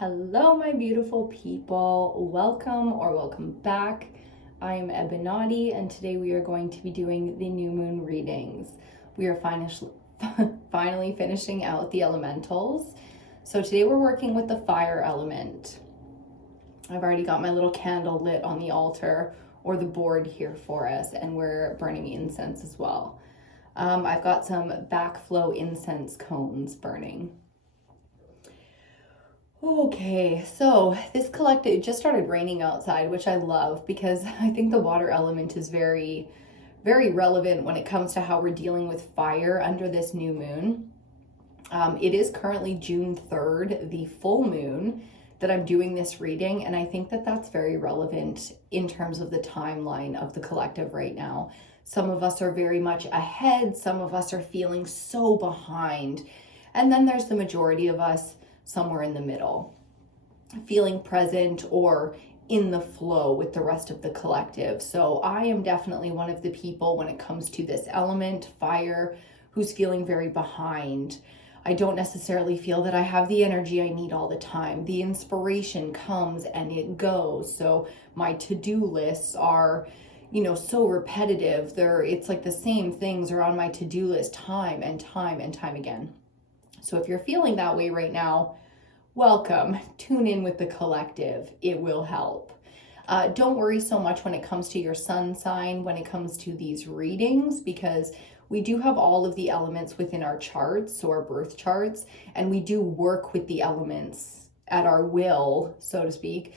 Hello, my beautiful people. Welcome back. I am Ebonati, and today we are going to be doing the new moon readings. We are finally finishing out the elementals. So today we're working with the fire element. I've already got my little candle lit on the altar or the board here for us, and we're burning incense as well. I've got some backflow incense cones burning. Okay, so this collective, it just started raining outside, which I love because I think the water element is very, very relevant when it comes to how we're dealing with fire under this new moon. It is currently June 3rd, the full moon, that I'm doing this reading, and I think that that's very relevant in terms of the timeline of the collective right now. Some of us are very much ahead, some of us are feeling so behind, and then there's the majority of us somewhere in the middle, feeling present or in the flow with the rest of the collective. So I am definitely one of the people when it comes to this element, fire, who's feeling very behind. I don't necessarily feel that I have the energy I need all the time. The inspiration comes and it goes. So my to-do lists are, so repetitive. It's like the same things are on my to-do list time and time and time again. So if you're feeling that way right now, welcome. Tune in with the collective. It will help. Don't worry so much when it comes to your sun sign, when it comes to these readings, because we do have all of the elements within our charts, so our birth charts, and we do work with the elements at our will, so to speak.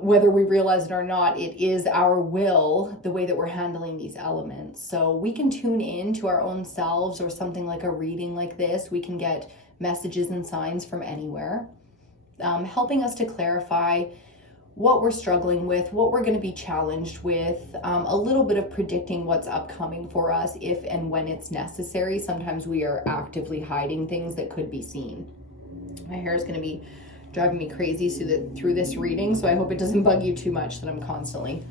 Whether we realize it or not, it is our will, the way that we're handling these elements. So we can tune in to our own selves, or something like a reading like this. We can get messages and signs from anywhere, helping us to clarify what we're struggling with, what we're going to be challenged with, a little bit of predicting what's upcoming for us if and when it's necessary. Sometimes we are actively hiding things that could be seen. My hair is going to be driving me crazy through this reading, so I hope it doesn't bug you too much that I'm constantly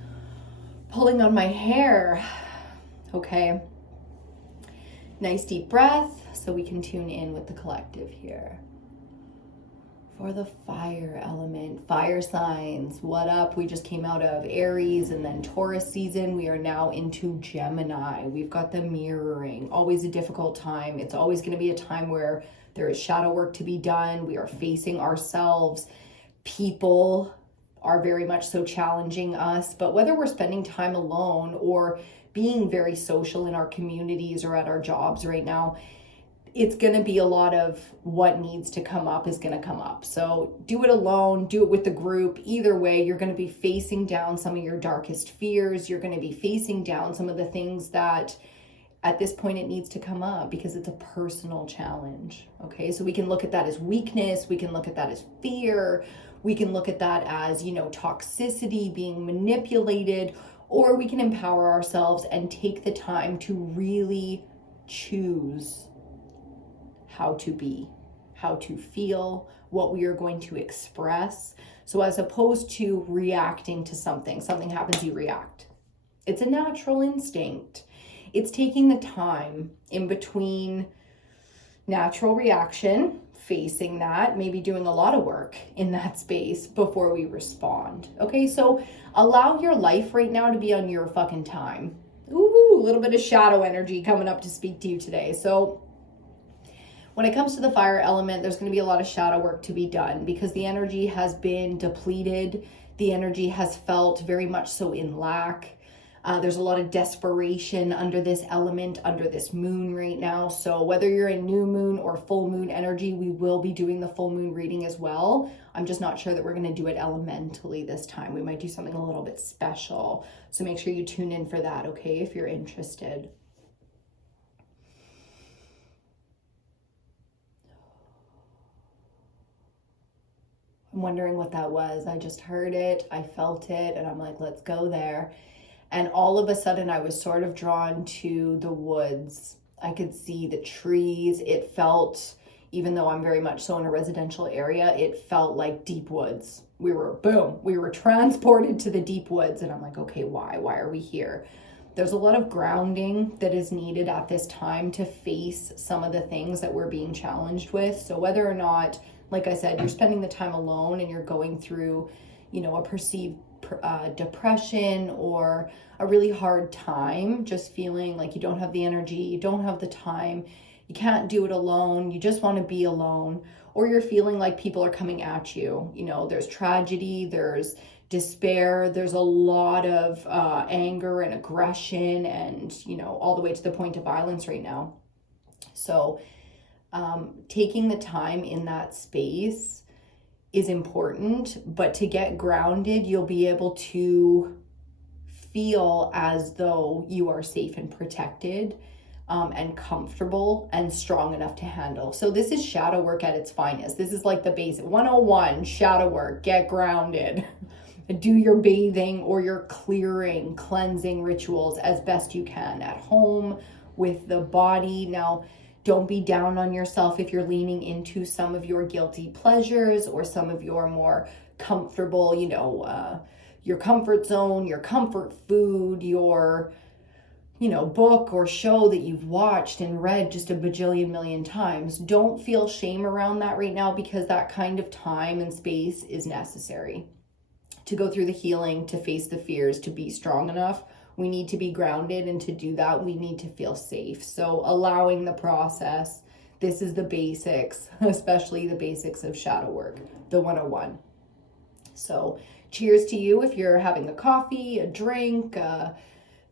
pulling on my hair. Okay, nice deep breath so we can tune in with the collective here. For the fire element, fire signs, what up? We just came out of Aries and then Taurus season. We are now into Gemini. We've got the mirroring, always a difficult time. It's always going to be a time where there is shadow work to be done. We are facing ourselves. People are very much so challenging us, but whether we're spending time alone or being very social in our communities or at our jobs right now, it's going to be a lot of what needs to come up is going to come up. So do it alone, do it with the group. Either way, you're going to be facing down some of your darkest fears. You're going to be facing down some of the things that at this point it needs to come up because it's a personal challenge. Okay, so we can look at that as weakness. We can look at that as fear. We can look at that as, toxicity, being manipulated, or we can empower ourselves and take the time to really choose how to be, how to feel, what we are going to express. So as opposed to reacting to something happens, you react. It's a natural instinct. It's taking the time in between natural reaction, facing that, maybe doing a lot of work in that space before we respond. Okay, so allow your life right now to be on your fucking time. Ooh, a little bit of shadow energy coming up to speak to you today. So when it comes to the fire element, there's going to be a lot of shadow work to be done because the energy has been depleted. The energy has felt very much so in lack. There's a lot of desperation under this element, under this moon right now. So whether you're in new moon or full moon energy, we will be doing the full moon reading as well. I'm just not sure that we're going to do it elementally this time. We might do something a little bit special. So make sure you tune in for that, okay, if you're interested. I'm wondering what that was. I just heard it, I felt it, and I'm like, let's go there. And all of a sudden I was sort of drawn to the woods. I could see the trees. It felt, even though I'm very much so in a residential area, it felt like deep woods. We were transported to the deep woods. And I'm like, okay, why are we here? There's a lot of grounding that is needed at this time to face some of the things that we're being challenged with. So whether or not like I said, you're spending the time alone and you're going through, a perceived depression or a really hard time, just feeling like you don't have the energy, you don't have the time, you can't do it alone, you just want to be alone, or you're feeling like people are coming at you. There's tragedy, there's despair, there's a lot of anger and aggression and, all the way to the point of violence right now. So taking the time in that space is important, but to get grounded, you'll be able to feel as though you are safe and protected, and comfortable and strong enough to handle. So this is shadow work at its finest. This is like the basic 101 shadow work. Get grounded. Do your bathing or your clearing, cleansing rituals as best you can at home with the body. Now, don't be down on yourself if you're leaning into some of your guilty pleasures or some of your more comfortable, your comfort zone, your comfort food, your, book or show that you've watched and read just a bajillion million times. Don't feel shame around that right now, because that kind of time and space is necessary to go through the healing, to face the fears, to be strong enough. We need to be grounded, and to do that, we need to feel safe. So allowing the process, this is the basics, especially the basics of shadow work, the 101. So cheers to you if you're having a coffee, a drink,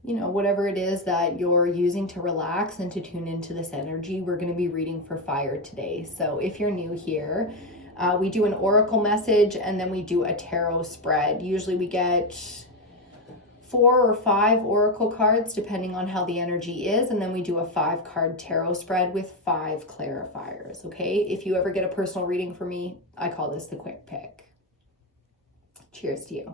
whatever it is that you're using to relax and to tune into this energy. We're going to be reading for fire today. So if you're new here, we do an oracle message and then we do a tarot spread. Usually we get 4 or 5 oracle cards depending on how the energy is, and then we do a 5-card tarot spread with 5 clarifiers. Okay, if you ever get a personal reading from me, I call this the quick pick. Cheers to you.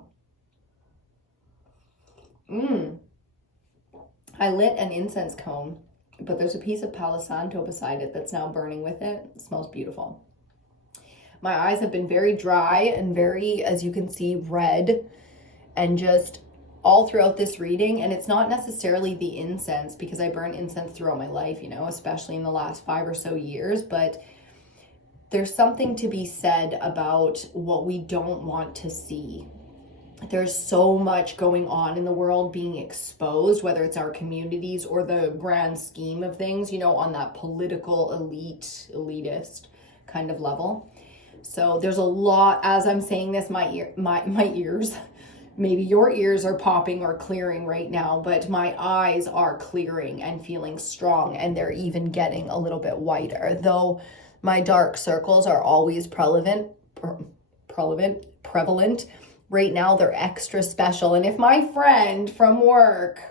I lit an incense cone, but there's a piece of Palo Santo beside it that's now burning with it. It smells beautiful. My eyes have been very dry and very, as you can see, red, and just all throughout this reading. And it's not necessarily the incense, because I burn incense throughout my life, especially in the last 5 or so years, but there's something to be said about what we don't want to see. There's so much going on in the world being exposed, whether it's our communities or the grand scheme of things, on that political elitist kind of level. So there's a lot. As I'm saying this, my ears, maybe your ears are popping or clearing right now, but my eyes are clearing and feeling strong, and they're even getting a little bit whiter, though my dark circles are always prevalent. Right now they're extra special. And if my friend from work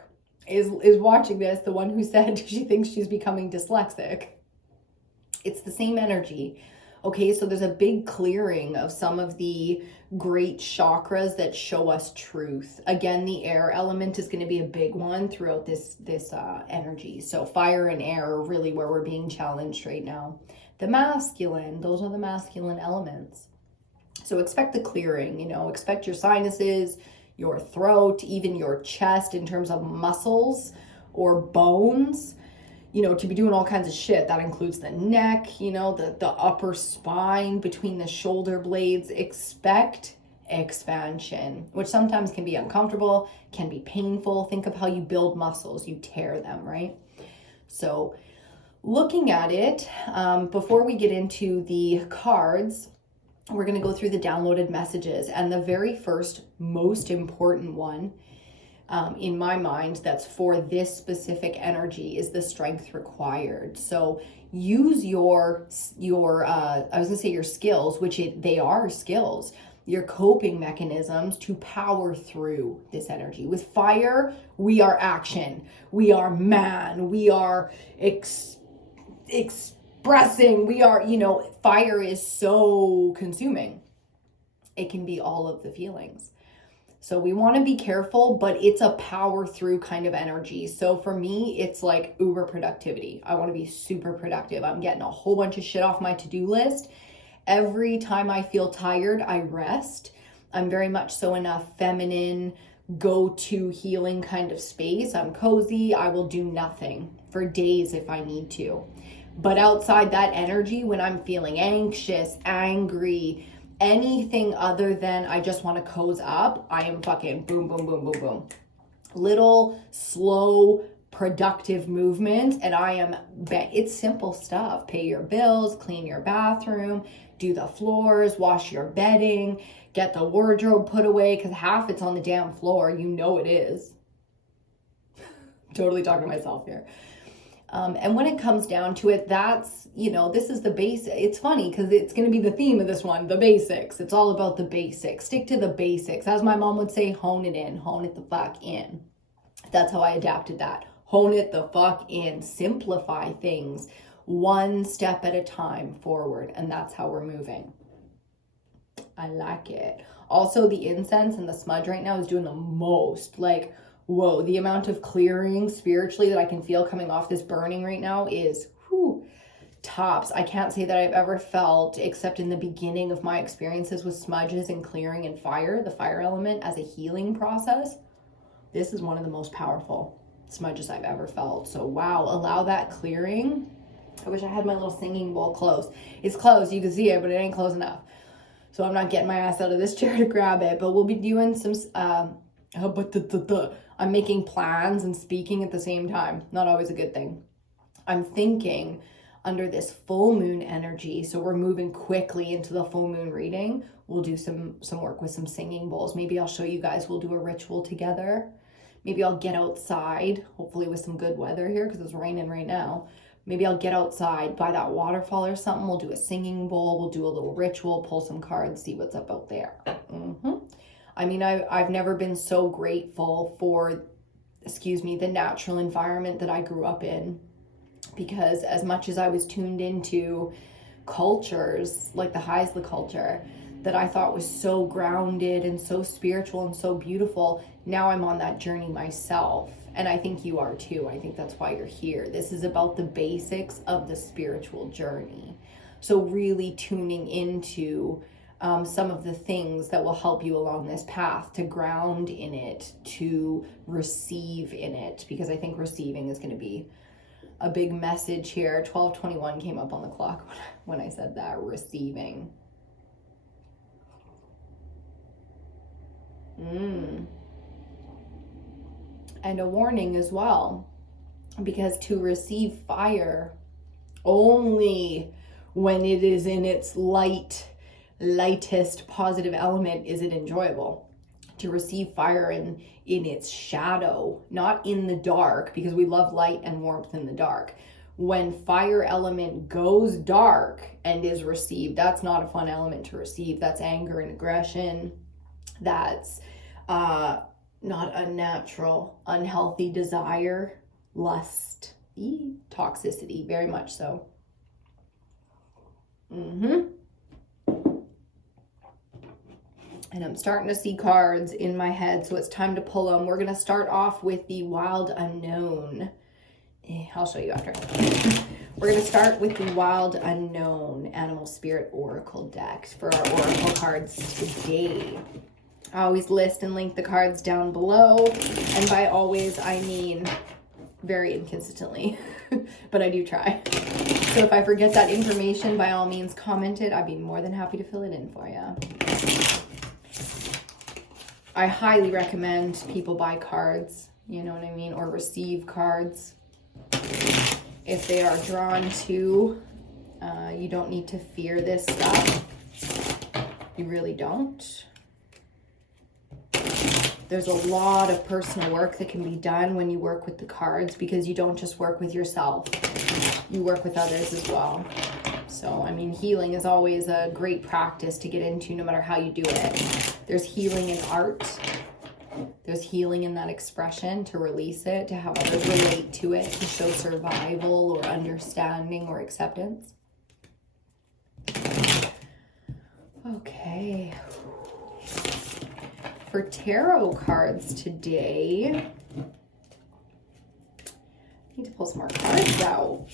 is watching this, the one who said she thinks she's becoming dyslexic, it's the same energy. Okay, so there's a big clearing of some of the great chakras that show us truth. Again, the air element is going to be a big one throughout this energy. So fire and air are really where we're being challenged right now. The masculine, those are the masculine elements. So expect the clearing, expect your sinuses, your throat, even your chest in terms of muscles or bones, to be doing all kinds of shit. That includes the neck, the upper spine between the shoulder blades. Expect expansion, which sometimes can be uncomfortable, can be painful. Think of how you build muscles, you tear them, right? So looking at it, before we get into the cards, we're going to go through the downloaded messages. And the very first, most important one, in my mind, that's for this specific energy, is the strength required. So use your I was gonna say your skills, which they are skills, your coping mechanisms to power through this energy. With fire, we are action, we are man, we are expressing, we are, fire is so consuming. It can be all of the feelings. So we want to be careful, but it's a power through kind of energy. So for me, it's like uber productivity. I want to be super productive. I'm getting a whole bunch of shit off my to-do list. Every time I feel tired, I rest. I'm very much so in a feminine, go-to healing kind of space. I'm cozy. I will do nothing for days if I need to. But outside that energy, when I'm feeling anxious, angry, anything other than I just want to cozy up, I am fucking boom, boom, boom, boom, boom. Little, slow, productive movements, and it's simple stuff. Pay your bills, clean your bathroom, do the floors, wash your bedding, get the wardrobe put away, because half it's on the damn floor. You know it is. Totally talking to myself here. And when it comes down to it, that's, this is the basic. It's funny because it's going to be the theme of this one, the basics. It's all about the basics. Stick to the basics. As my mom would say, hone it in, hone it the fuck in. That's how I adapted that. Hone it the fuck in. Simplify things one step at a time forward. And that's how we're moving. I like it. Also, the incense and the smudge right now is doing the most. Like, whoa, the amount of clearing spiritually that I can feel coming off this burning right now is tops. I can't say that I've ever felt, except in the beginning of my experiences with smudges and clearing and fire, the fire element as a healing process. This is one of the most powerful smudges I've ever felt. So wow, allow that clearing. I wish I had my little singing bowl closed. It's closed, you can see it, but it ain't close enough. So I'm not getting my ass out of this chair to grab it, but we'll be doing some, I'm making plans and speaking at the same time. Not always a good thing. I'm thinking under this full moon energy, so we're moving quickly into the full moon reading. We'll do some work with some singing bowls. Maybe I'll show you guys, we'll do a ritual together. Maybe I'll get outside, hopefully with some good weather here because it's raining right now. Maybe I'll get outside by that waterfall or something. We'll do a singing bowl. We'll do a little ritual, pull some cards, see what's up out there. I mean, I've never been so grateful for, the natural environment that I grew up in, because as much as I was tuned into cultures, like the Heisler culture, that I thought was so grounded and so spiritual and so beautiful, now I'm on that journey myself. And I think you are too. I think that's why you're here. This is about the basics of the spiritual journey. So really tuning into some of the things that will help you along this path, to ground in it, to receive in it, because I think receiving is going to be a big message here. 12:21 came up on the clock when I said that, receiving. And a warning as well, because to receive fire only when it is in its lightest positive element is it enjoyable. To receive fire in its shadow, not in the dark, because we love light and warmth in the dark. When fire element goes dark and is received, that's not a fun element to receive. That's anger and aggression. That's not unnatural, unhealthy desire, lust, toxicity, very much so. And I'm starting to see cards in my head, so it's time to pull them. We're going to start off with the Wild Unknown. I'll show you after. We're going to start with the Wild Unknown Animal Spirit Oracle deck for our Oracle cards today. I always list and link the cards down below, and by always I mean very inconsistently, but I do try. So if I forget that information, by all means comment it. I'd be more than happy to fill it in for you. I highly recommend people buy cards, you know what I mean, or receive cards if they are drawn to. You don't need to fear this stuff. You really don't. There's a lot of personal work that can be done when you work with the cards, because you don't just work with yourself, you work with others as well. So, I mean, healing is always a great practice to get into, no matter how you do it. There's healing in art. There's healing in that expression, to release it, to have others relate to it, to show survival or understanding or acceptance. Okay. For tarot cards today, I need to pull some more cards out.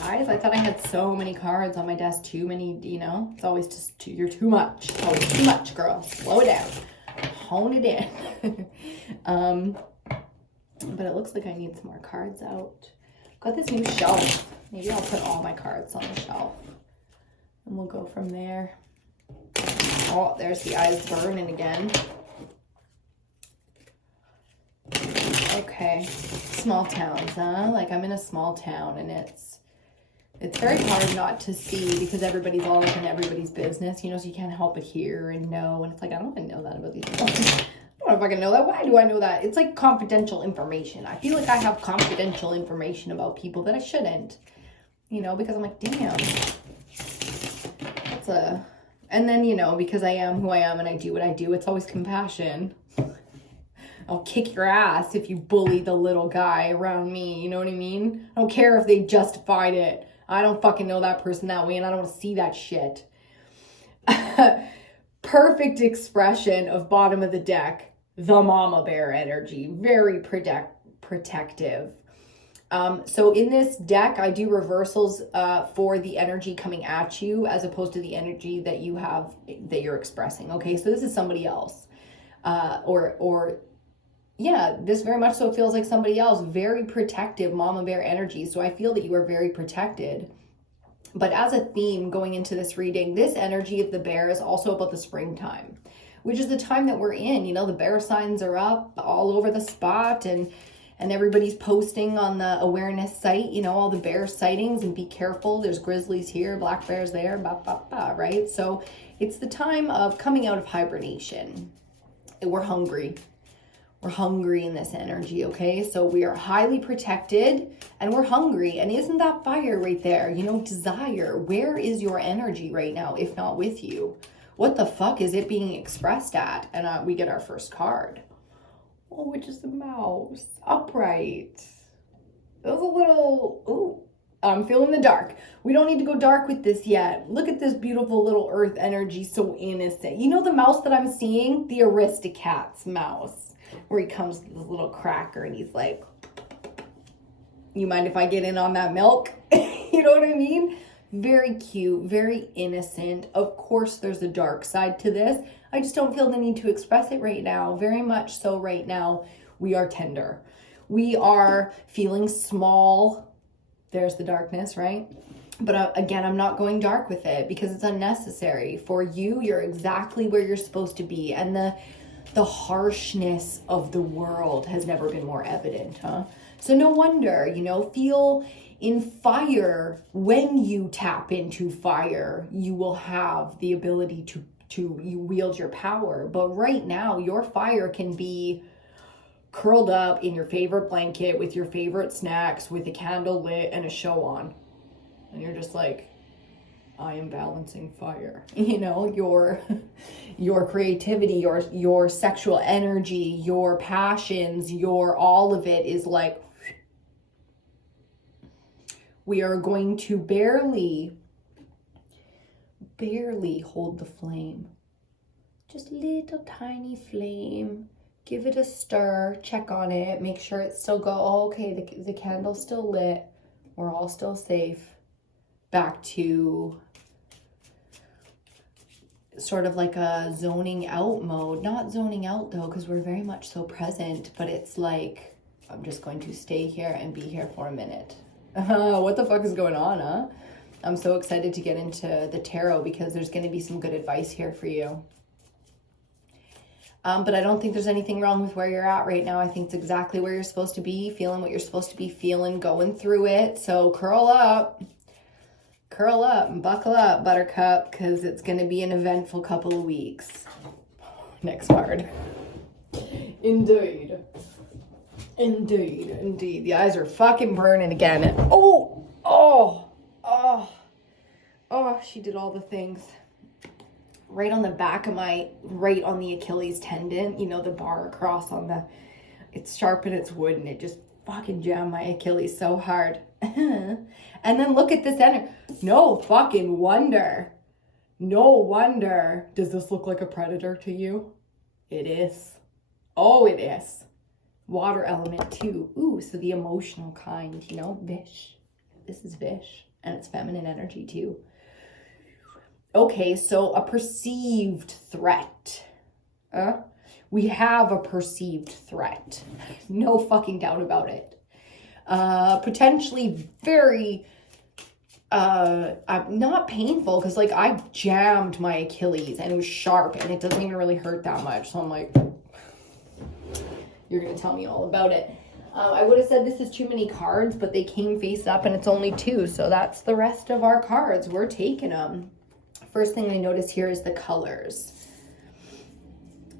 Guys, I thought I had so many cards on my desk, too many, you know, it's always just, you're too much. It's always too much, girl. Slow it down. Hone it in. But it looks like I need some more cards out. Got this new shelf. Maybe I'll put all my cards on the shelf. And we'll go from there. Oh, there's the eyes burning again. Okay. Small towns, huh? Like, I'm in a small town, and it's very hard not to see because everybody's all up in everybody's business, you know, so you can't help but hear and know. And it's like, I don't even know that about these people. I don't know if I can know that. Why do I know that? It's like confidential information. I feel like I have confidential information about people that I shouldn't, you know, because I'm like, damn. That's a... And then, you know, because I am who I am and I do what I do, it's always compassion. I'll kick your ass if you bully the little guy around me, you know what I mean? I don't care if they justified it. I don't fucking know that person that way, and I don't want to see that shit. Perfect expression of bottom of the deck, the mama bear energy. Very protective. So in this deck, I do reversals for the energy coming at you as opposed to the energy that you have, that you're expressing. Okay, so this is somebody else. Yeah, this very much so feels like somebody else. Very protective mama bear energy. So I feel that you are very protected. But as a theme going into this reading, this energy of the bear is also about the springtime, which is the time that we're in. You know, the bear signs are up all over the spot, and everybody's posting on the awareness site, you know, all the bear sightings, and be careful. There's grizzlies here, black bears there, right? So it's the time of coming out of hibernation. We're hungry. We're hungry in this energy, okay? So we are highly protected and we're hungry. And isn't that fire right there? You know, desire. Where is your energy right now, if not with you? What the fuck is it being expressed at? And we get our first card. Oh, which is the mouse. Upright. It was a little... Ooh. I'm feeling the dark. We don't need to go dark with this yet. Look at this beautiful little earth energy, so innocent. You know the mouse that I'm seeing? The Aristocats mouse. Where he comes with this little cracker and he's like, you mind if I get in on that milk? You know what I mean? Very cute, very innocent. Of course, there's a dark side to this. I just don't feel the need to express it right now. Very much so right now, we are tender. We are feeling small. There's the darkness, right? But again, I'm not going dark with it because it's unnecessary. For you, you're exactly where you're supposed to be. And the harshness of the world has never been more evident, huh? So no wonder, you know, feel in fire. When you tap into fire, you will have the ability to you wield your power. But right now, your fire can be curled up in your favorite blanket with your favorite snacks, with a candle lit and a show on. And you're just like, I am balancing fire. You know, your creativity, your sexual energy, your passions, your all of it is like, we are going to barely hold the flame. Just little tiny flame. Give it a stir, check on it, make sure it's still okay, the candle's still lit. We're all still safe. Back to sort of like a zoning out mode. Not zoning out though, because we're very much so present, but it's like, I'm just going to stay here and be here for a minute. What the fuck is going on, huh? I'm so excited to get into the tarot because there's going to be some good advice here for you. But I don't think there's anything wrong with where you're at right now. I think it's exactly where you're supposed to be, feeling what you're supposed to be feeling, going through it. So curl up and buckle up, buttercup, because it's going to be an eventful couple of weeks. Next card. Indeed. The eyes are fucking burning again. Oh, she did all the things. Right on the back of right on the Achilles tendon, you know, the bar across on it's sharp and it's wood, and it just fucking jammed my Achilles so hard. And then look at this energy. No fucking wonder. Does this look like a predator to you? It is. Oh, it is. Water element too. Ooh, so the emotional kind, you know, Vish. This is Vish, and it's feminine energy too. Okay, so a perceived threat. We have a perceived threat. No fucking doubt about it. Potentially very, not painful, because like I jammed my Achilles and it was sharp and it doesn't even really hurt that much. So I'm like, you're going to tell me all about it. I would have said this is too many cards, but they came face up and it's only 2. So that's the rest of our cards. We're taking them. First thing I notice here is the colors.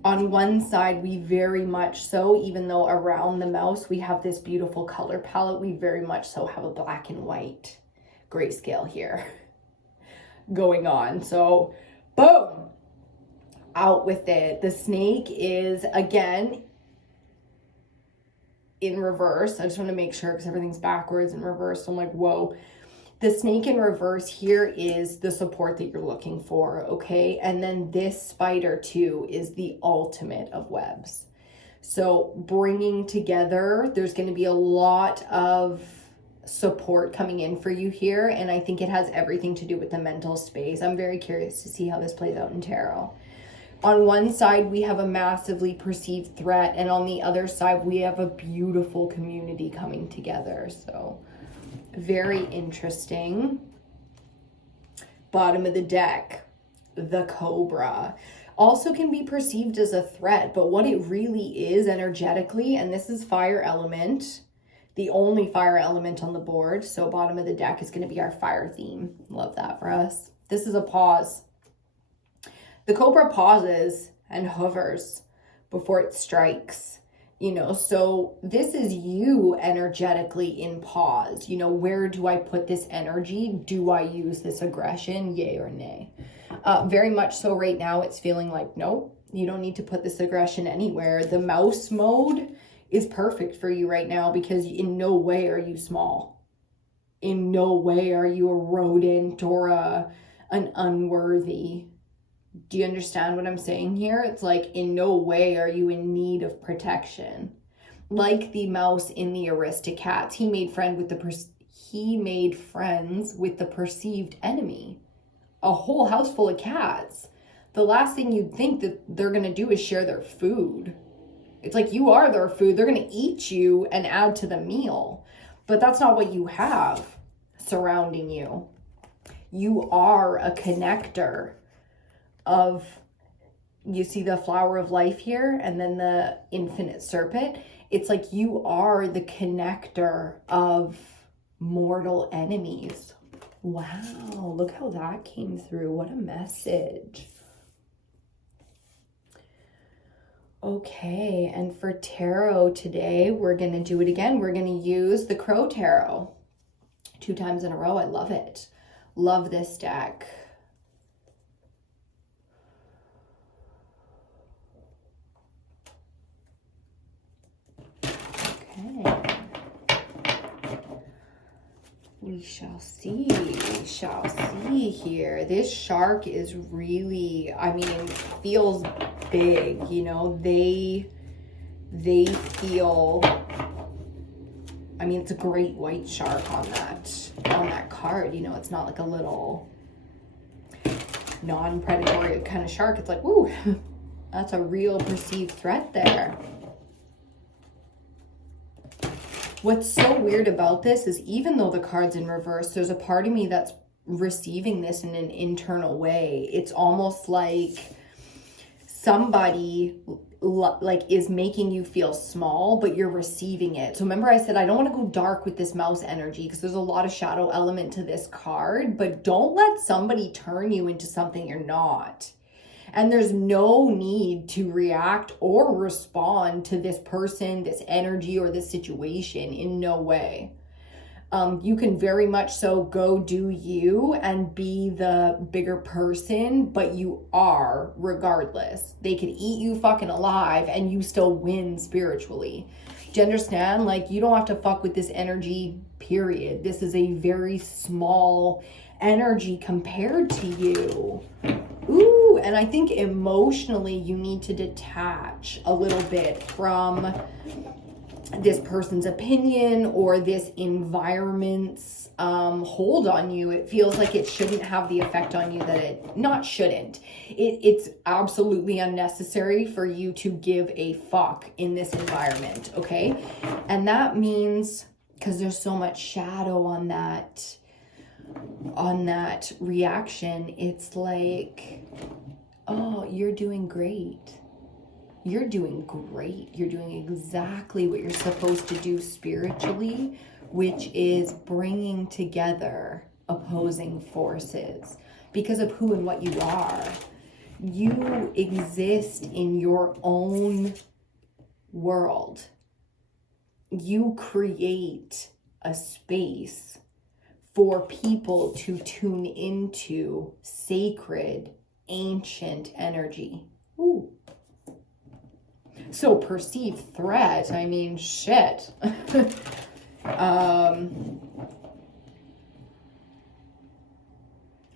On one side, we very much so, even though around the mouse we have this beautiful color palette, we very much so have a black and white grayscale here going on. So boom, out with it. The snake is, again, in reverse. I just want to make sure because everything's backwards and reversed. So I'm like, whoa. The snake in reverse here is the support that you're looking for, okay? And then this spider too is the ultimate of webs. So bringing together, there's going to be a lot of support coming in for you here. And I think it has everything to do with the mental space. I'm very curious to see how this plays out in tarot. On one side, we have a massively perceived threat. And on the other side, we have a beautiful community coming together. So very interesting. Bottom of the deck, the Cobra. Also can be perceived as a threat, but what it really is energetically, and this is fire element, the only fire element on the board. So bottom of the deck is going to be our fire theme. Love that for us. This is a pause. The Cobra pauses and hovers before it strikes, you know, so this is you energetically in pause. You know, where do I put this energy? Do I use this aggression? Yay or nay? Very much so right now it's feeling like, nope, you don't need to put this aggression anywhere. The mouse mode is perfect for you right now because in no way are you small. In no way are you a rodent or an unworthy. Do you understand what I'm saying here? It's like in no way are you in need of protection. Like the mouse in the Aristocats, he made friends with the perceived enemy. A whole house full of cats. The last thing you'd think that they're going to do is share their food. It's like you are their food. They're going to eat you and add to the meal. But that's not what you have surrounding you. You are a connector of, you see the flower of life here and then the infinite serpent. It's like you are the connector of mortal enemies. Wow, look how that came through. What a message. Okay, and for tarot today, we're going to do it again. We're going to use the Crow Tarot 2 times in a row. I love it. Love this deck. Okay. We shall see. We shall see here. This shark is really, I mean, feels big, you know. They feel, I mean, it's a great white shark on that card, you know. It's not like a little non-predatory kind of shark. It's like, woo, that's a real perceived threat there. What's so weird about this is even though the card's in reverse, there's a part of me that's receiving this in an internal way. It's almost like somebody like is making you feel small, but you're receiving it. So remember I said I don't want to go dark with this mouse energy because there's a lot of shadow element to this card, but don't let somebody turn you into something you're not. And there's no need to react or respond to this person, this energy, or this situation in no way. You can very much so go do you and be the bigger person, but you are regardless. They could eat you fucking alive and you still win spiritually. Do you understand? Like, you don't have to fuck with this energy, period. This is a very small energy compared to you. Ooh, and I think emotionally you need to detach a little bit from this person's opinion or this environment's hold on you. It feels like it shouldn't have the effect on you that it, not shouldn't. It's absolutely unnecessary for you to give a fuck in this environment, okay? And that means because there's so much shadow on that reaction. It's like, oh, you're doing great. You're doing great. You're doing exactly what you're supposed to do spiritually, which is bringing together opposing forces because of who and what you are. You exist in your own world. You create a space for people to tune into sacred, ancient energy. Ooh. So perceived threat, I mean, shit.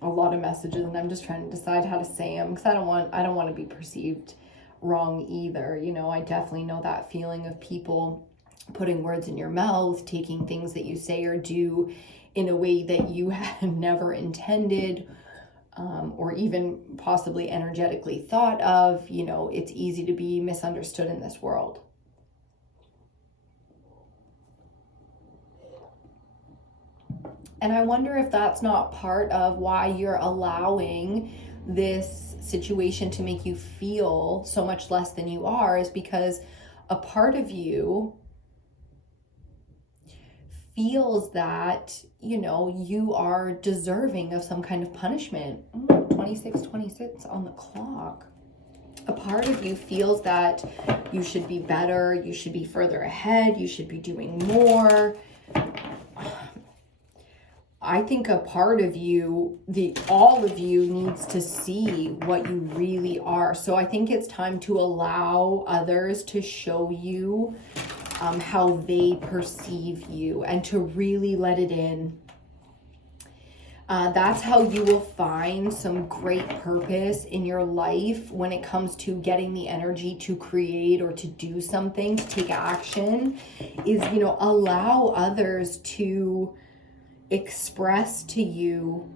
A lot of messages, and I'm just trying to decide how to say them because I don't want to be perceived wrong either. You know, I definitely know that feeling of people putting words in your mouth, taking things that you say or do in a way that you had never intended, or even possibly energetically thought of. You know, it's easy to be misunderstood in this world. And I wonder if that's not part of why you're allowing this situation to make you feel so much less than you are, is because a part of you feels that, you know, you are deserving of some kind of punishment. 26 on the clock. A part of you feels that you should be better, you should be further ahead, you should be doing more. I think a part of you, all of you needs to see what you really are. So I think it's time to allow others to show you how they perceive you and to really let it in. That's how you will find some great purpose in your life when it comes to getting the energy to create or to do something, to take action, is, you know, allow others to express to you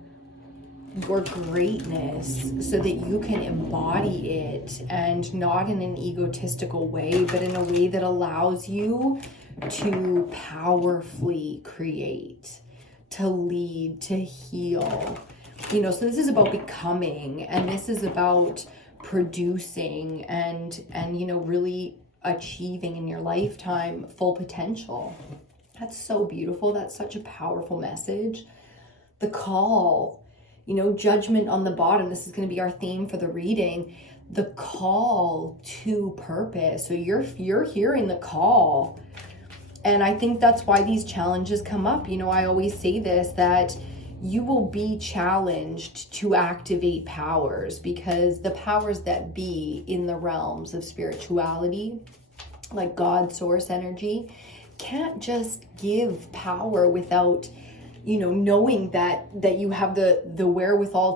your greatness so that you can embody it, and not in an egotistical way, but in a way that allows you to powerfully create, to lead, to heal. You know, so this is about becoming, and this is about producing and you know, really achieving in your lifetime full potential. That's so beautiful. That's such a powerful message. The call, you know, judgment on the bottom. This is going to be our theme for the reading. The call to purpose. So you're hearing the call. And I think that's why these challenges come up. You know, I always say this, that you will be challenged to activate powers, because the powers that be in the realms of spirituality, like God, source energy, can't just give power without, you know, knowing that you have the wherewithal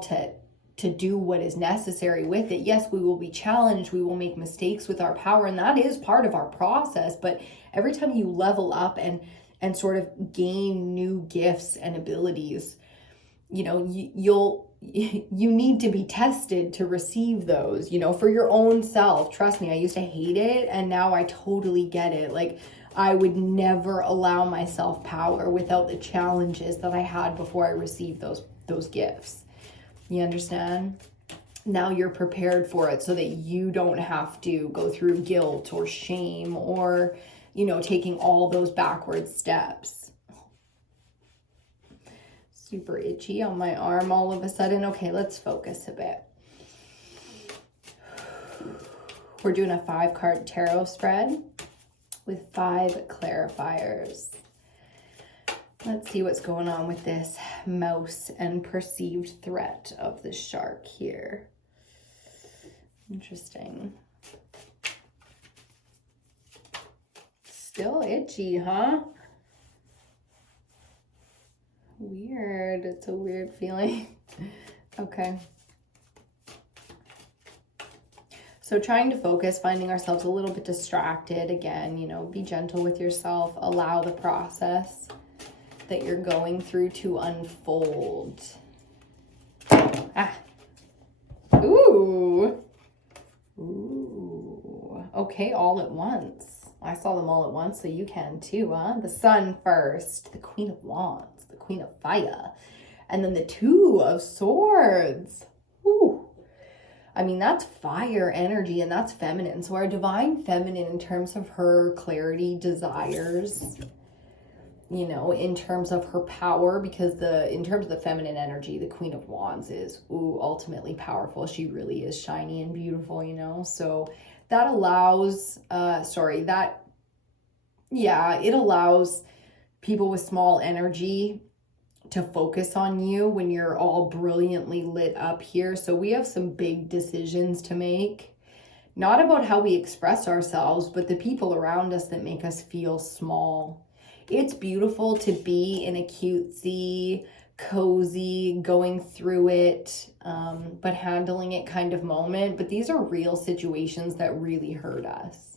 to do what is necessary with it. Yes, we will be challenged, we will make mistakes with our power, and that is part of our process. But every time you level up and sort of gain new gifts and abilities, you know, you need to be tested to receive those, you know, for your own self. Trust me, I used to hate it, and now I totally get it. Like, I would never allow myself power without the challenges that I had before I received those gifts. You understand? Now you're prepared for it so that you don't have to go through guilt or shame or, you know, taking all those backward steps. Super itchy on my arm all of a sudden. Okay, let's focus a bit. We're doing a 5-card tarot spread with 5 clarifiers. Let's see what's going on with this mouse and perceived threat of the shark here. Interesting. Still itchy, huh? Weird. It's a weird feeling. Okay. So trying to focus, finding ourselves a little bit distracted. Again, you know, be gentle with yourself. Allow the process that you're going through to unfold. Ah. Ooh. Ooh. Okay, all at once. I saw them all at once, so you can too, huh? The Sun first, the Queen of Wands, the Queen of Fire, and then the Two of Swords. Woo. I mean, that's fire energy and that's feminine. So our divine feminine in terms of her clarity, desires, you know, in terms of her power, because in terms of the feminine energy, the Queen of Wands is, ultimately powerful. She really is shiny and beautiful, you know? So that allows, it allows people with small energy to focus on you when you're all brilliantly lit up here. So we have some big decisions to make, not about how we express ourselves, but the people around us that make us feel small. It's beautiful to be in a cutesy, cozy, going through it, but handling it kind of moment. But these are real situations that really hurt us.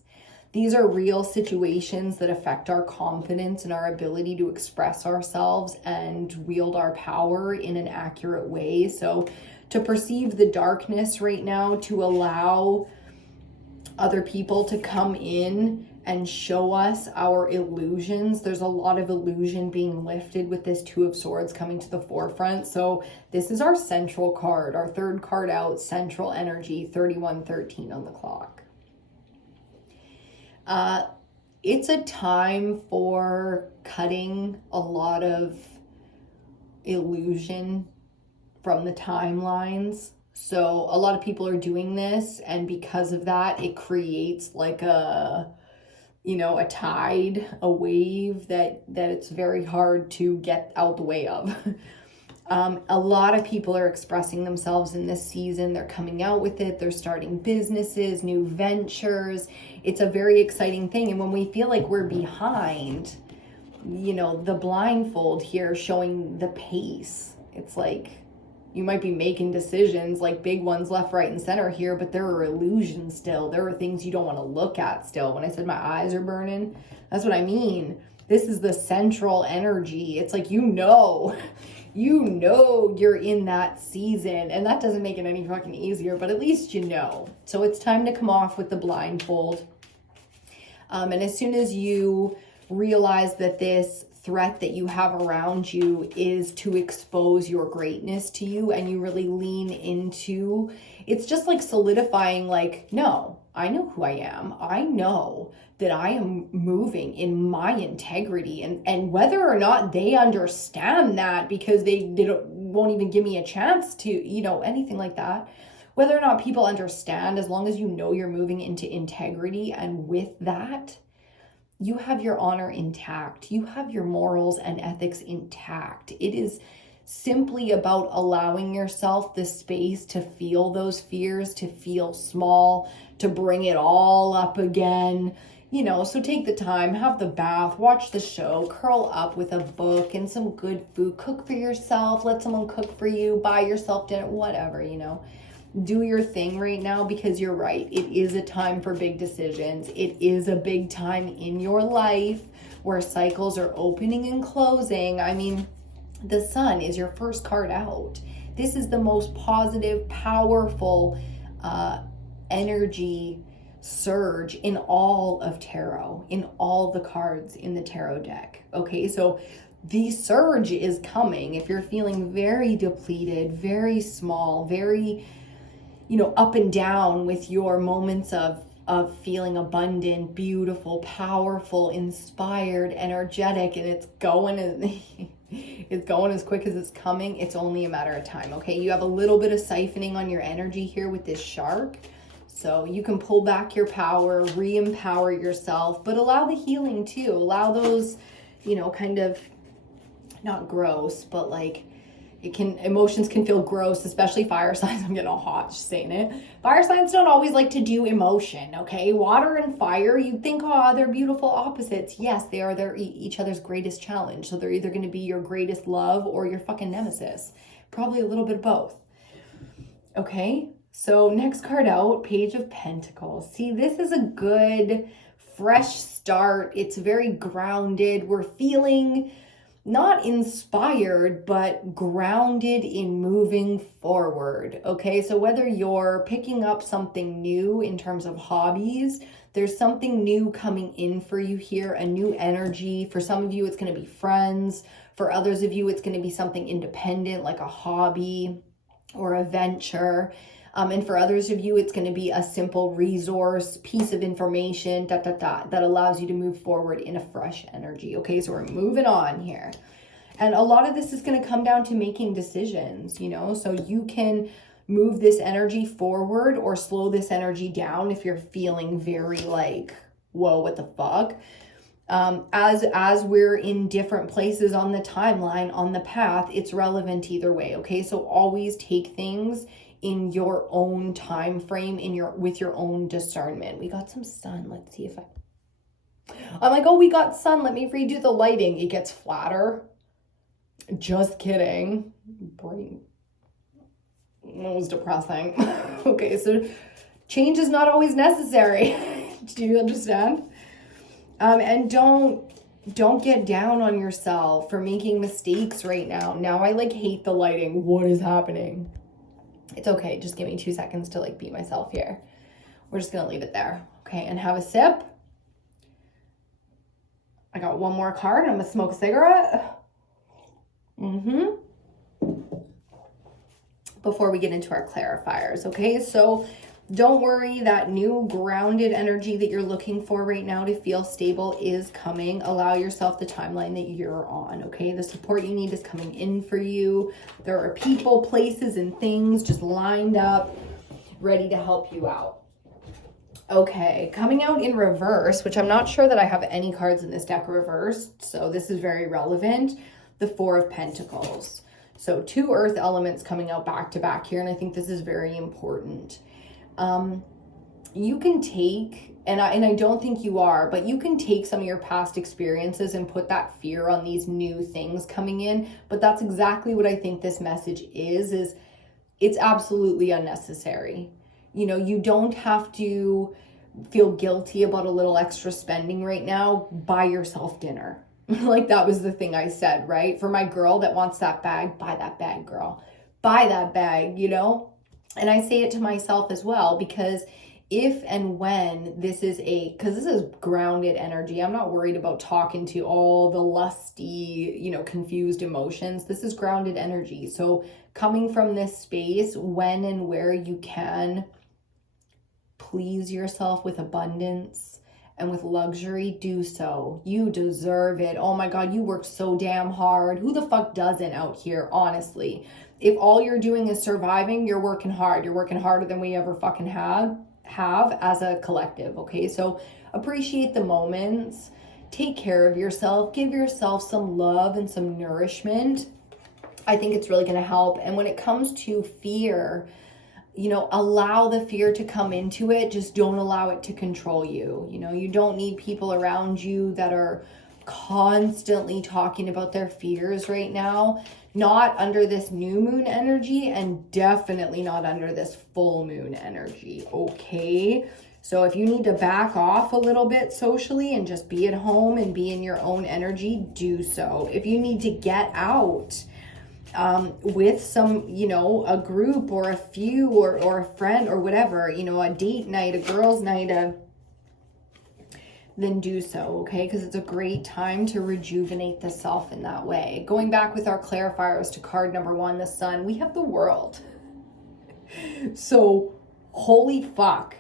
These are real situations that affect our confidence and our ability to express ourselves and wield our power in an accurate way. So to perceive the darkness right now, to allow other people to come in and show us our illusions. There's a lot of illusion being lifted with this Two of Swords coming to the forefront. So this is our central card, our third card out, central energy, 3113 on the clock. It's a time for cutting a lot of illusion from the timelines. So a lot of people are doing this, and because of that, it creates like a tide, a wave that it's very hard to get out the way of. A lot of people are expressing themselves in this season. They're coming out with it. They're starting businesses, new ventures. It's a very exciting thing. And when we feel like we're behind, the blindfold here showing the pace, it's like you might be making decisions like big ones left, right, and center here, but there are illusions still. There are things you don't want to look at still. When I said my eyes are burning, that's what I mean. This is the central energy. It's like, you're in that season, and that doesn't make it any fucking easier, but at least you know. So it's time to come off with the blindfold. And as soon as you realize that this threat that you have around you is to expose your greatness to you, and you really lean into, it's just like solidifying, like, no, I know who I am. I know that I am moving in my integrity, and whether or not they understand that, because they won't even give me a chance to, anything like that, whether or not people understand, as long as you know you're moving into integrity, and with that, you have your honor intact. You have your morals and ethics intact. It is simply about allowing yourself the space to feel those fears, to feel small, to bring it all up again. So take the time, have the bath, watch the show, curl up with a book and some good food, cook for yourself, let someone cook for you, buy yourself dinner, whatever, do your thing right now, because you're right. It is a time for big decisions. It is a big time in your life where cycles are opening and closing. I mean, the Sun is your first card out. This is the most positive, powerful energy surge in all of tarot, in all the cards in the tarot deck. Okay, so the surge is coming. If you're feeling very depleted, very small, very up and down with your moments of feeling abundant, beautiful, powerful, inspired, energetic, and it's going as quick as it's coming, it's only a matter of time. Okay, you have a little bit of siphoning on your energy here with this shark, so you can pull back your power, re-empower yourself, but allow the healing too. Allow those, kind of not gross, but like, emotions can feel gross, especially fire signs. I'm getting all hot just saying it. Fire signs don't always like to do emotion, okay? Water and fire, you think, they're beautiful opposites. Yes, they are. They're each other's greatest challenge. So they're either going to be your greatest love or your fucking nemesis. Probably a little bit of both. Okay? So next card out, Page of Pentacles. See, this is a good, fresh start. It's very grounded. We're feeling not inspired, but grounded in moving forward. Okay, so whether you're picking up something new in terms of hobbies, there's something new coming in for you here, a new energy. For some of you, it's going to be friends. For others of you, it's going to be something independent, like a hobby or a venture. And for others of you, it's going to be a simple resource, piece of information, that allows you to move forward in a fresh energy. Okay, so we're moving on here. And a lot of this is going to come down to making decisions, you know, so you can move this energy forward or slow this energy down if you're feeling very like, whoa, what the fuck? As we're in different places on the timeline, on the path, it's relevant either way. Okay, so always take things in your own time frame, with your own discernment. We got some sun. Let's see if I'm like, oh, we got sun. Let me redo the lighting. It gets flatter. Just kidding. Brain. That was depressing. Okay, so change is not always necessary. Do you understand? And don't get down on yourself for making mistakes right now. Now I like hate the lighting. What is happening? It's okay. Just give me 2 seconds to like beat myself here. We're just going to leave it there. Okay. And have a sip. I got one more card and I'm going to smoke a cigarette. Before we get into our clarifiers. Okay. So don't worry, that new grounded energy that you're looking for right now to feel stable is coming. Allow yourself the timeline that you're on, okay? The support you need is coming in for you. There are people, places, and things just lined up, ready to help you out. Okay, coming out in reverse, which I'm not sure that I have any cards in this deck reversed, so this is very relevant, the Four of Pentacles. So 2 earth elements coming out back to back here, and I think this is very important. You can take, and I don't think you are, but you can take some of your past experiences and put that fear on these new things coming in. But that's exactly what I think this message is it's absolutely unnecessary. You know, you don't have to feel guilty about a little extra spending right now. Buy yourself dinner. Like that was the thing I said, right? For my girl that wants that bag, buy that bag, girl. Buy that bag, you know? And I say it to myself as well, because if and when this is because this is grounded energy, I'm not worried about talking to all the lusty, you know, confused emotions. This is grounded energy. So coming from this space, when and where you can please yourself with abundance and with luxury, do so. You deserve it. Oh my God, you work so damn hard. Who the fuck doesn't out here, honestly? If all you're doing is surviving, you're working hard. You're working harder than we ever fucking have as a collective, okay? So appreciate the moments. Take care of yourself. Give yourself some love and some nourishment. I think it's really going to help. And when it comes to fear, you know, allow the fear to come into it. Just don't allow it to control you. You know, you don't need people around you that are constantly talking about their fears right now. Not under this new moon energy, and definitely not under this full moon energy, okay? So if you need to back off a little bit socially and just be at home and be in your own energy, do so. If you need to get out with some, you know, a group or a few or a friend or whatever, you know, a date night, a girls' night, then do so, okay? Because it's a great time to rejuvenate the self in that way. Going back with our clarifiers to card number 1, the Sun, we have the World. So, holy fuck.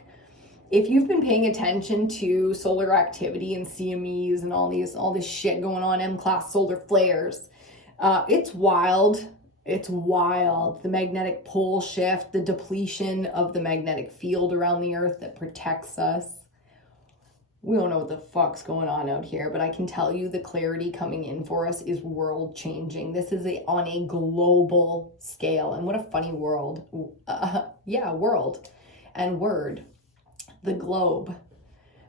If you've been paying attention to solar activity and CMEs and all this shit going on, M-class solar flares, it's wild. It's wild. The magnetic pole shift, the depletion of the magnetic field around the earth that protects us. We don't know what the fuck's going on out here, but I can tell you the clarity coming in for us is world changing. This is on a global scale. And what a funny world. World and word. The globe.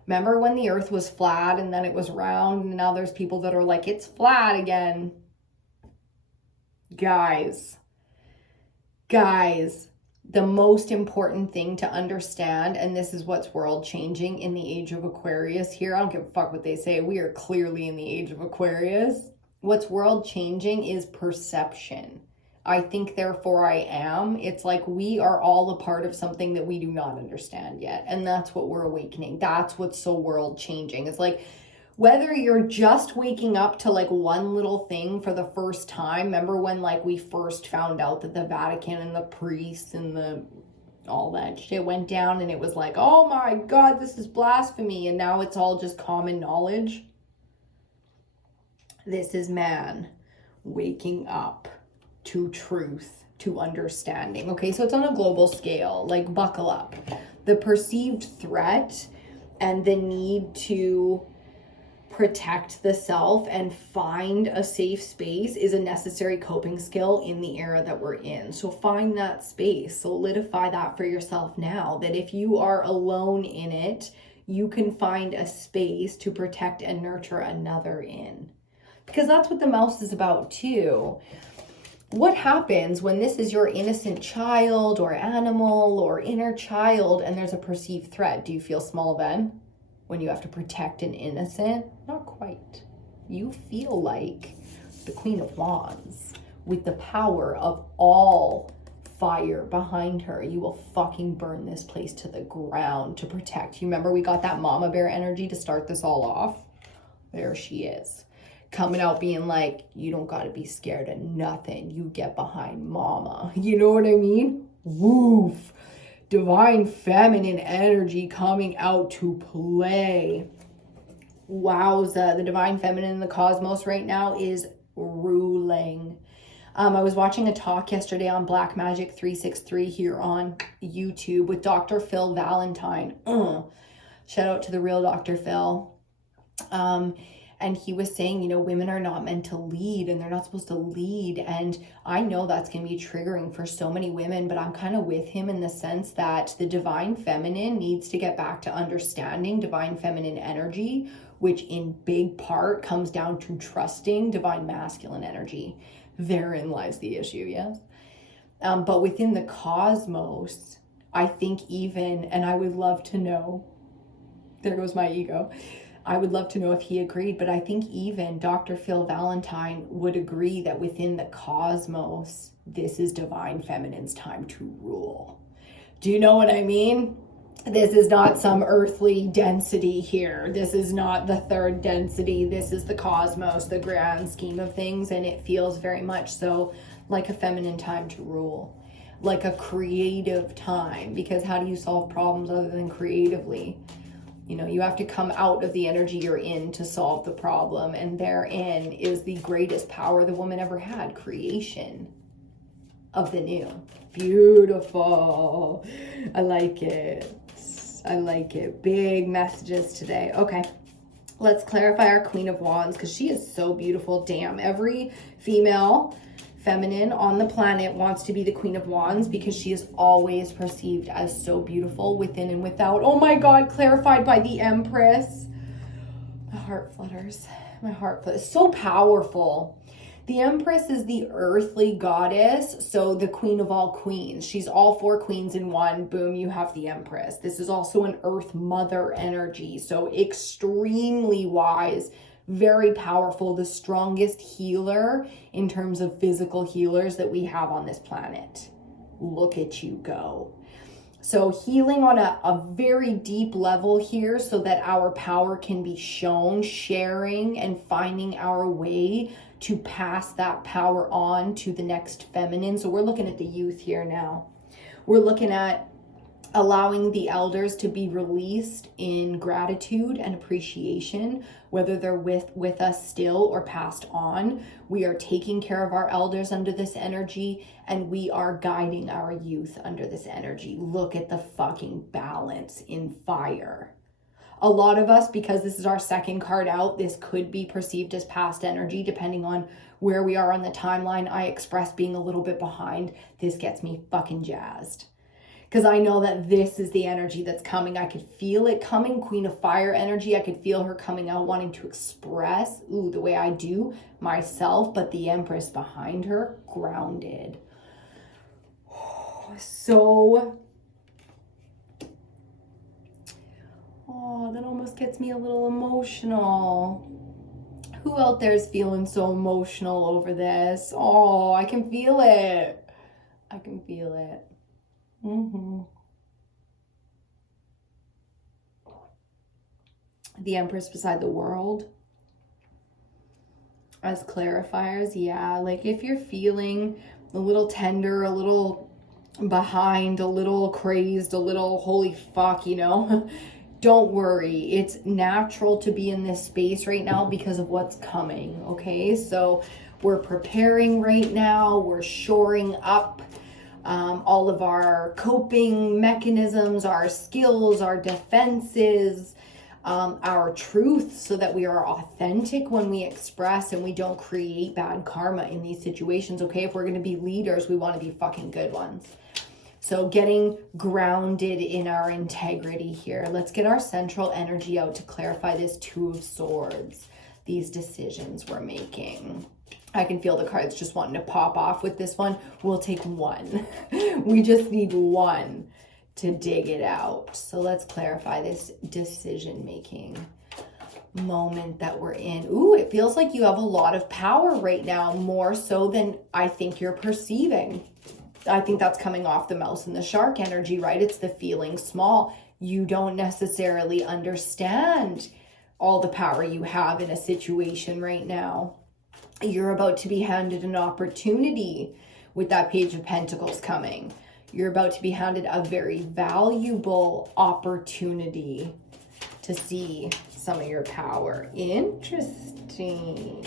Remember when the earth was flat and then it was round, and now there's people that are like, it's flat again. Guys, the most important thing to understand, and this is what's world changing in the age of Aquarius here. I don't give a fuck what they say. We are clearly in the age of Aquarius. What's world changing is perception. I think, therefore I am. It's like we are all a part of something that we do not understand yet. And that's what we're awakening. That's what's so world changing. It's like, whether you're just waking up to like one little thing for the first time. Remember when like we first found out that the Vatican and the priests and all that shit went down, and it was like, oh my God, this is blasphemy. And now it's all just common knowledge. This is man waking up to truth, to understanding. Okay, so it's on a global scale, like buckle up. The perceived threat and the need to protect the self and find a safe space is a necessary coping skill in the era that we're in. So find that space, solidify that for yourself now, that if you are alone in it, you can find a space to protect and nurture another in. Because that's what the mouse is about too. What happens when this is your innocent child or animal or inner child and there's a perceived threat? Do you feel small then? When you have to protect an innocent? Not quite. You feel like the Queen of Wands with the power of all fire behind her. You will fucking burn this place to the ground to protect. You remember we got that mama bear energy to start this all off? There she is. Coming out being like, you don't got to be scared of nothing. You get behind mama. You know what I mean? Woof. Divine feminine energy coming out to play. Wowza. The divine feminine in the cosmos right now is ruling. I was watching a talk yesterday on Black Magic 363 here on YouTube with Dr. Phil Valentine. Shout out to the real Dr. Phil. And he was saying, you know, women are not meant to lead and they're not supposed to lead. And I know that's going to be triggering for so many women, but I'm kind of with him in the sense that the divine feminine needs to get back to understanding divine feminine energy, which in big part comes down to trusting divine masculine energy. Therein lies the issue, yes? But within the cosmos, I think even, and I would love to know, there goes my ego, I would love to know if he agreed, but I think even Dr. Phil Valentine would agree that within the cosmos, this is divine feminine's time to rule. Do you know what I mean? This is not some earthly density here. This is not the third density. This is the cosmos, the grand scheme of things, and it feels very much so like a feminine time to rule, like a creative time, because how do you solve problems other than creatively? You know, you have to come out of the energy you're in to solve the problem. And therein is the greatest power the woman ever had, creation of the new. Beautiful. I like it. I like it. Big messages today. Okay. Let's clarify our Queen of Wands because she is so beautiful. Damn. Every female feminine on the planet wants to be the Queen of Wands because she is always perceived as so beautiful within and without. Oh my God, clarified by the Empress. My heart flutters. My heart flutters. So powerful. The Empress is the earthly goddess, so the queen of all queens. She's all four queens in one. Boom, you have the Empress. This is also an earth mother energy, so extremely wise, very powerful, the strongest healer in terms of physical healers that we have on this planet. Look at you go. So healing on a very deep level here so that our power can be shown, sharing and finding our way to pass that power on to the next feminine. So we're looking at the youth here now. We're looking at allowing the elders to be released in gratitude and appreciation, whether they're with us still or passed on. We are taking care of our elders under this energy, and we are guiding our youth under this energy. Look at the fucking balance in fire. A lot of us, because this is our second card out, this could be perceived as past energy, depending on where we are on the timeline. I express being a little bit behind. This gets me fucking jazzed, because I know that this is the energy that's coming. I could feel it coming. Queen of Fire energy. I could feel her coming out, wanting to express, the way I do myself, but the Empress behind her, grounded. That almost gets me a little emotional. Who Who out there is feeling so emotional over this? Oh, I can feel it. I can feel it. The Empress beside the World as clarifiers. Yeah, like if you're feeling a little tender, a little behind, a little crazed, a little holy fuck, you know, don't worry. It's natural to be in this space right now because of what's coming, okay? So we're preparing right now. We're shoring up all of our coping mechanisms, our skills, our defenses, our truth, so that we are authentic when we express and we don't create bad karma in these situations, okay? If we're going to be leaders, we want to be fucking good ones. So getting grounded in our integrity here. Let's get our central energy out to clarify this Two of Swords, these decisions we're making. I can feel the cards just wanting to pop off with this one. We'll take one. We just need one to dig it out. So let's clarify this decision-making moment that we're in. Ooh, it feels like you have a lot of power right now, more so than I think you're perceiving. I think that's coming off the Mouse and the Shark energy, right? It's the feeling small. You don't necessarily understand all the power you have in a situation right now. You're about to be handed an opportunity with that Page of Pentacles coming. You're about to be handed a very valuable opportunity to see some of your power. Interesting.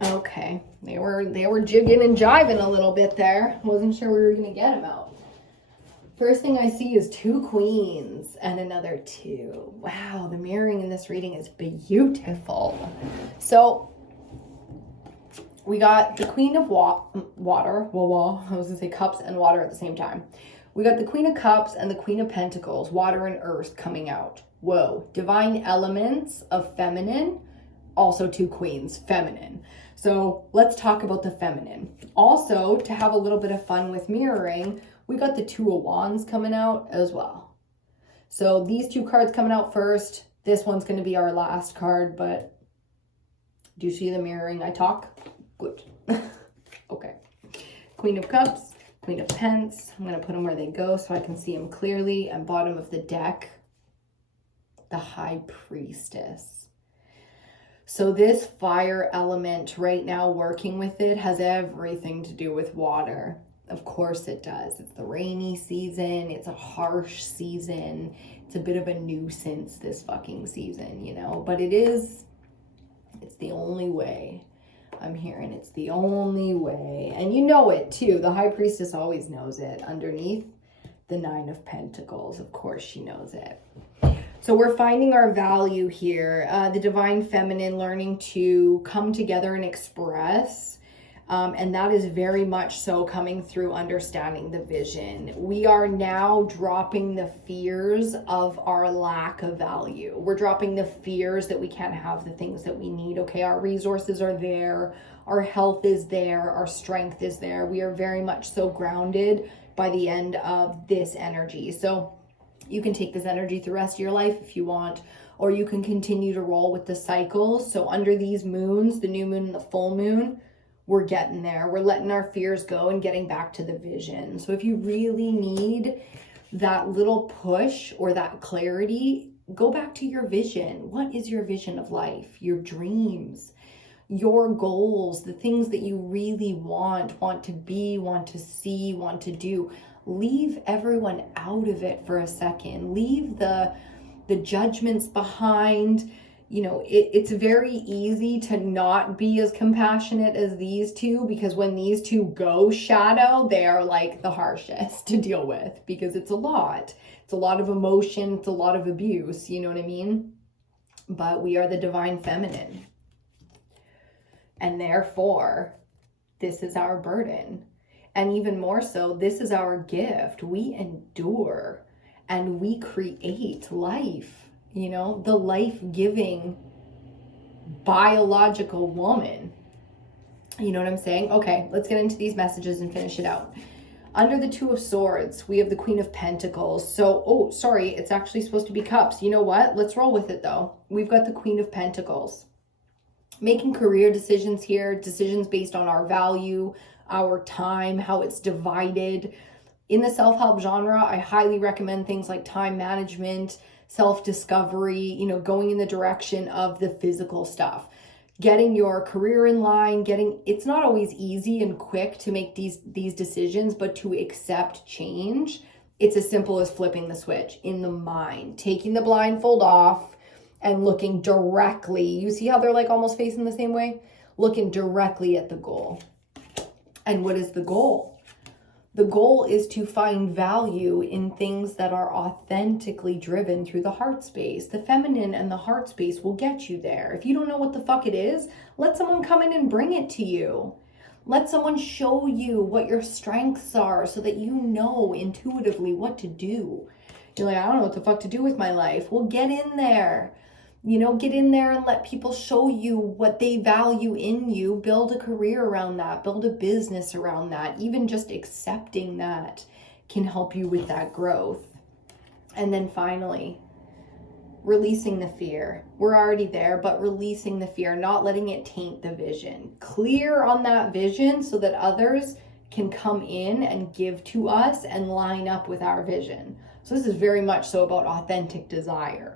Okay, they were jigging and jiving a little bit there. Wasn't sure we were gonna get them out. First thing I see is 2 queens and another 2. Wow, the mirroring in this reading is beautiful. So we got the Queen of Water. Well, I was gonna say cups and water at the same time. We got the Queen of Cups and the Queen of Pentacles, water and earth coming out. Whoa, divine elements of feminine, also 2 queens, feminine. So let's talk about the feminine. Also, to have a little bit of fun with mirroring, we got the 2 of Wands coming out as well. So these 2 cards coming out first. This one's going to be our last card, but do you see the mirroring? I talk? Good. Okay. Queen of Cups, Queen of Pence. I'm going to put them where they go so I can see them clearly. And bottom of the deck, the High Priestess. So this fire element right now, working with it, has everything to do with water. Of course it does. It's the rainy season. It's a harsh season. It's a bit of a nuisance this fucking season, you know, but it's the only way. I'm hearing it's the only way. And you know it too. The High Priestess always knows it. Underneath the 9 of Pentacles, of course she knows it. So we're finding our value here. The Divine Feminine learning to come together and express. And that is very much so coming through understanding the vision. We are now dropping the fears of our lack of value. We're dropping the fears that we can't have the things that we need. Okay, our resources are there. Our health is there. Our strength is there. We are very much so grounded by the end of this energy. So you can take this energy through the rest of your life if you want, or you can continue to roll with the cycles. So under these moons, the new moon and the full moon, we're getting there. We're letting our fears go and getting back to the vision. So if you really need that little push or that clarity, go back to your vision. What is your vision of life? Your dreams, your goals, the things that you really want to be, want to see, want to do. Leave everyone out of it for a second. Leave the judgments behind. You know, it's very easy to not be as compassionate as these 2, because when these 2 go shadow, they are like the harshest to deal with, because it's a lot. It's a lot of emotion. It's a lot of abuse. You know what I mean? But we are the Divine Feminine. And therefore, this is our burden. And even more so, this is our gift. We endure and we create life. You know, the life-giving biological woman. You know what I'm saying? Okay, let's get into these messages and finish it out. Under the Two of Swords, we have the Queen of Pentacles. So, oh, sorry, it's actually supposed to be Cups. You know what? Let's roll with it, though. We've got the Queen of Pentacles. Making career decisions here, decisions based on our value, our time, how it's divided. In the self-help genre, I highly recommend things like time management, self-discovery, you know, going in the direction of the physical stuff. Getting your career in line, it's not always easy and quick to make these decisions, but to accept change, it's as simple as flipping the switch in the mind, taking the blindfold off and looking directly. You see how they're like almost facing the same way? Looking directly at the goal. And what is the goal? The goal is to find value in things that are authentically driven through the heart space. The feminine and the heart space will get you there. If you don't know what the fuck it is, let someone come in and bring it to you. Let someone show you what your strengths are so that you know intuitively what to do. You're like, I don't know what the fuck to do with my life. Well, get in there. You know, get in there and let people show you what they value in you. Build a career around that. Build a business around that. Even just accepting that can help you with that growth. And then finally, releasing the fear. We're already there, but releasing the fear, not letting it taint the vision. Clear on that vision so that others can come in and give to us and line up with our vision. So this is very much so about authentic desire.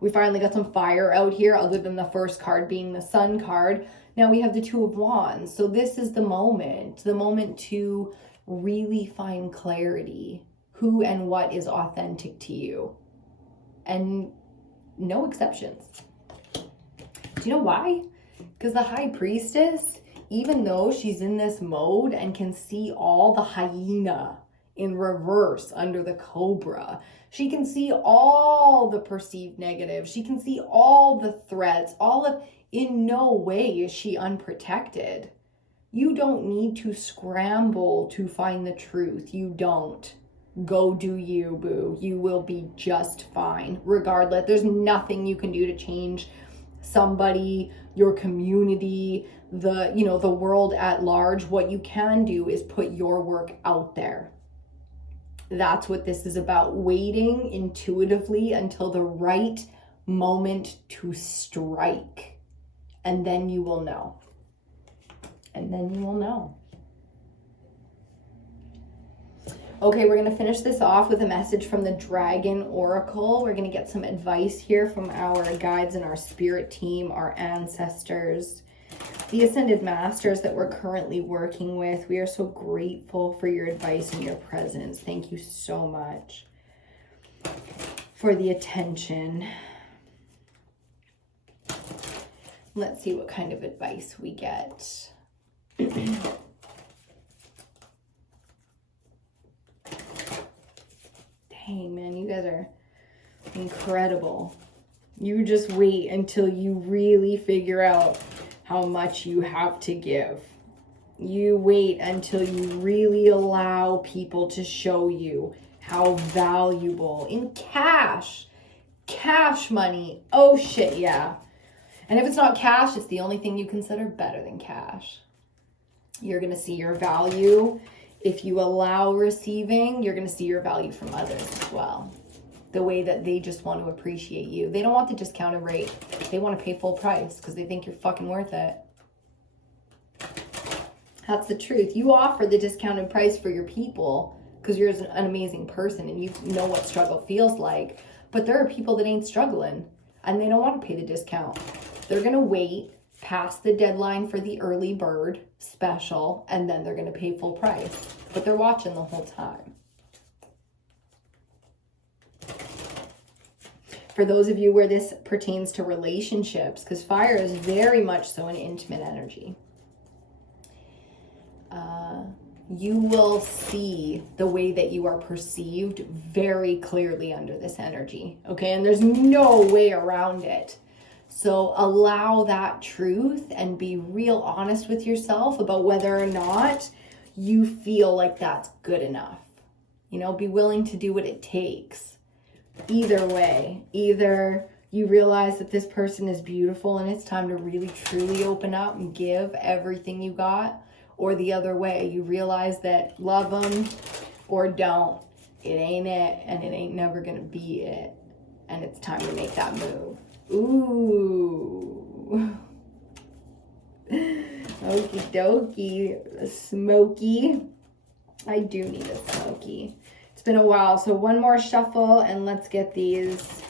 We finally got some fire out here, other than the first card being the Sun card. Now we have the Two of Wands. So this is the moment to really find clarity. Who and what is authentic to you. And no exceptions. Do you know why? Because the High Priestess, even though she's in this mode and can see all the hyena in reverse under the cobra, she can see all the perceived negative. She can see all the threats, in no way is she unprotected. You don't need to scramble to find the truth. You don't. Go do you, boo. You will be just fine. Regardless, there's nothing you can do to change somebody, your community, the world at large. What you can do is put your work out there. That's what this is about. Waiting intuitively until the right moment to strike. And then you will know. And then you will know. Okay, we're going to finish this off with a message from the Dragon Oracle. We're going to get some advice here from our guides and our spirit team, our ancestors, the Ascended Masters that we're currently working with. We are so grateful for your advice and your presence. Thank you so much for the attention. Let's see what kind of advice we get. Dang, man, you guys are incredible. You just wait until you really figure out how much you have to give. You wait until you really allow people to show you how valuable in cash money. Oh shit, yeah. And if it's not cash, it's the only thing you consider better than cash. You're going to see your value. If you allow receiving, you're going to see your value from others as well. The way that they just want to appreciate you. They don't want the discounted rate. They want to pay full price because they think you're fucking worth it. That's the truth. You offer the discounted price for your people because you're an amazing person and you know what struggle feels like. But there are people that ain't struggling and they don't want to pay the discount. They're going to wait past the deadline for the early bird special and then they're going to pay full price. But they're watching the whole time. For those of you where this pertains to relationships, because fire is very much so an intimate energy. You will see the way that you are perceived very clearly under this energy, okay? And there's no way around it. So allow that truth and be real honest with yourself about whether or not you feel like that's good enough. You know, be willing to do what it takes. Either way, either you realize that this person is beautiful and it's time to really truly open up and give everything you got, or the other way. You realize that love them or don't. It ain't it, and it ain't never gonna be it. And it's time to make that move. Ooh. Okie dokie. Smoky. I do need a smoky. It's been a while. So one more shuffle and let's get these.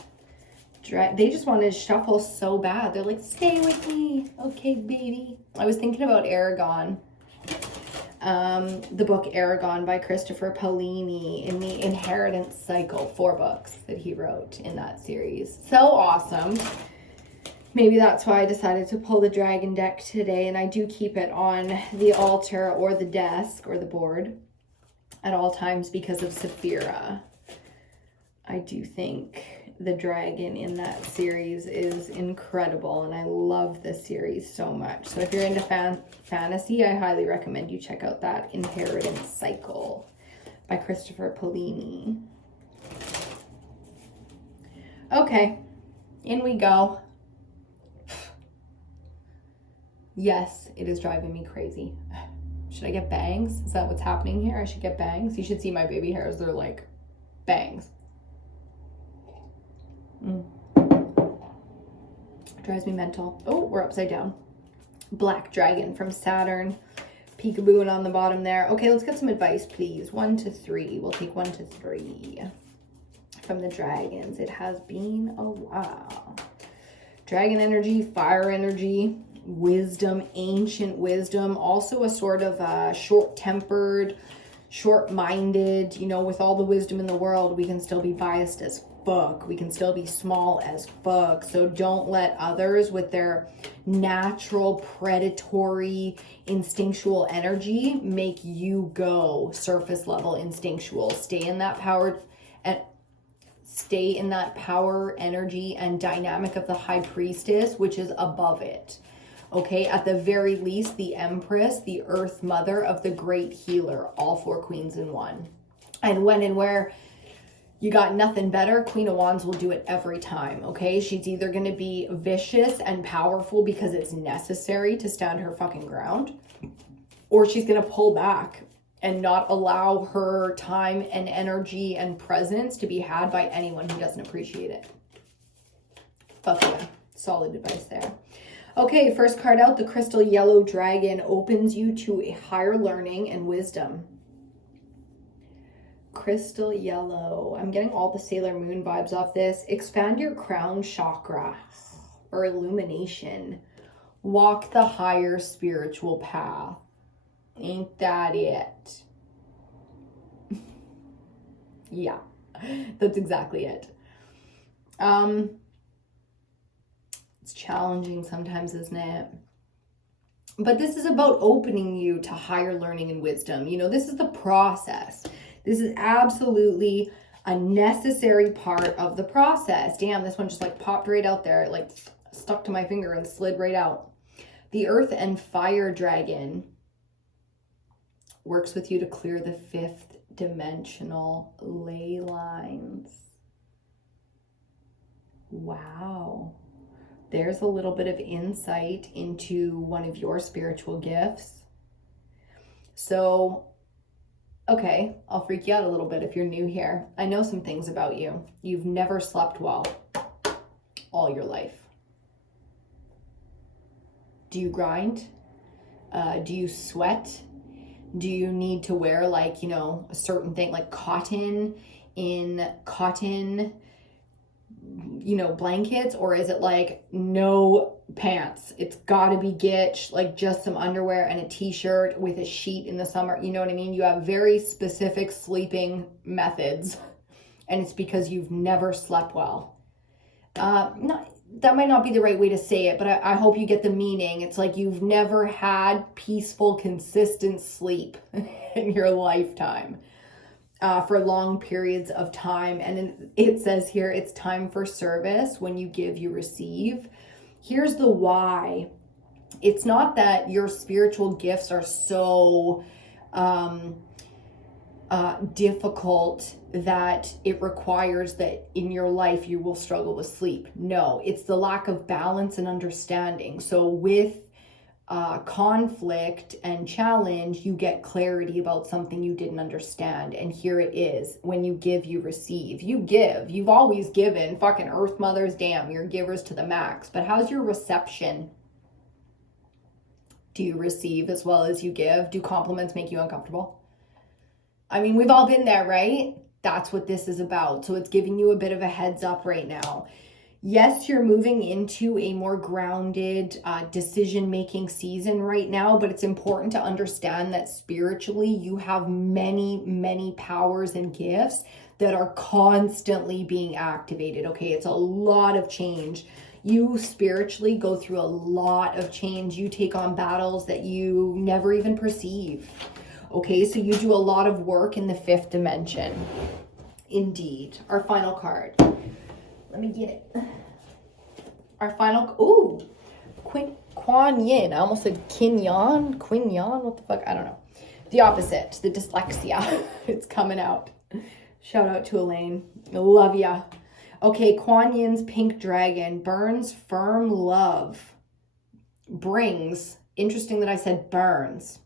They just want to shuffle so bad. They're like, stay with me. Okay, baby. I was thinking about Aragon. The book Aragon by Christopher Paolini in the Inheritance Cycle, 4 books that he wrote in that series. So awesome. Maybe that's why I decided to pull the dragon deck today, and I do keep it on the altar or the desk or the board at all times because of Saphira. I do think the dragon in that series is incredible, and I love this series so much. So if you're into fantasy, I highly recommend you check out that Inheritance Cycle by Christopher Paolini. Okay, in we go. Yes, it is driving me crazy. Should I get bangs? Is that what's happening here? I should get bangs. You should see my baby hairs. They're like bangs. Drives me mental. Oh, we're upside down. Black dragon from Saturn. Peekabooing on the bottom there. Okay, let's get some advice, please. 1 to 3. We'll take 1 to 3 from the dragons. It has been a while. Dragon energy, fire energy, wisdom, ancient wisdom. Also a sort of short-tempered, short-minded. You know, with all the wisdom in the world, we can still be biased as fuck. We can still be small as fuck. So don't let others with their natural predatory instinctual energy make you go surface level instinctual. Stay in that power energy and dynamic of the high priestess, which is above it. Okay, at the very least, the Empress, the Earth Mother of the Great Healer, all 4 queens in one. And when and where you got nothing better, Queen of Wands will do it every time, okay? She's either going to be vicious and powerful because it's necessary to stand her fucking ground, or she's going to pull back and not allow her time and energy and presence to be had by anyone who doesn't appreciate it. Fuck yeah. Solid advice there. Okay, first card out, the Crystal Yellow Dragon opens you to a higher learning and wisdom. Crystal yellow. I'm getting all the Sailor Moon vibes off this. Expand your crown chakra or illumination. Walk the higher spiritual path. Ain't that it? Yeah, that's exactly it. It's challenging sometimes, isn't it? But this is about opening you to higher learning and wisdom. You know, this is the process. This is absolutely a necessary part of the process. Damn, this one just like popped right out there. It like stuck to my finger and slid right out. The Earth and Fire Dragon works with you to clear the 5th dimensional ley lines. Wow. There's a little bit of insight into one of your spiritual gifts. So, okay, I'll freak you out a little bit if you're new here. I know some things about you. You've never slept well all your life. Do you grind? Do you sweat? Do you need to wear like, you know, a certain thing like cotton, you know, blankets? Or is it like no pants? It's gotta be gitch, like just some underwear and a t-shirt with a sheet in the summer. You know what I mean? You have very specific sleeping methods, and it's because you've never slept well. That might not be the right way to say it, but I hope you get the meaning. It's like you've never had peaceful, consistent sleep in your lifetime for long periods of time. And it says here, it's time for service. When you give, you receive. Here's the why. It's not that your spiritual gifts are so difficult that it requires that in your life you will struggle with sleep. No, it's the lack of balance and understanding. So with conflict and challenge, you get clarity about something you didn't understand. And here it is. When you give, you receive. You give. You've always given. Fucking Earth Mothers, damn, you're givers to the max. But how's your reception? Do you receive as well as you give? Do compliments make you uncomfortable? I mean, we've all been there, right? That's what this is about. So it's giving you a bit of a heads up right now. Yes, you're moving into a more grounded decision-making season right now, but it's important to understand that spiritually you have many, many powers and gifts that are constantly being activated, okay? It's a lot of change. You spiritually go through a lot of change. You take on battles that you never even perceive, okay? So you do a lot of work in the fifth dimension. Indeed. Our final card. Let me get it. Our final, Kuan Yin. I almost said Quin Yan, what the fuck? I don't know. The opposite, the dyslexia. It's coming out. Shout out to Elaine. Love ya. Okay, Kuan Yin's pink dragon burns firm love. Brings, interesting that I said burns.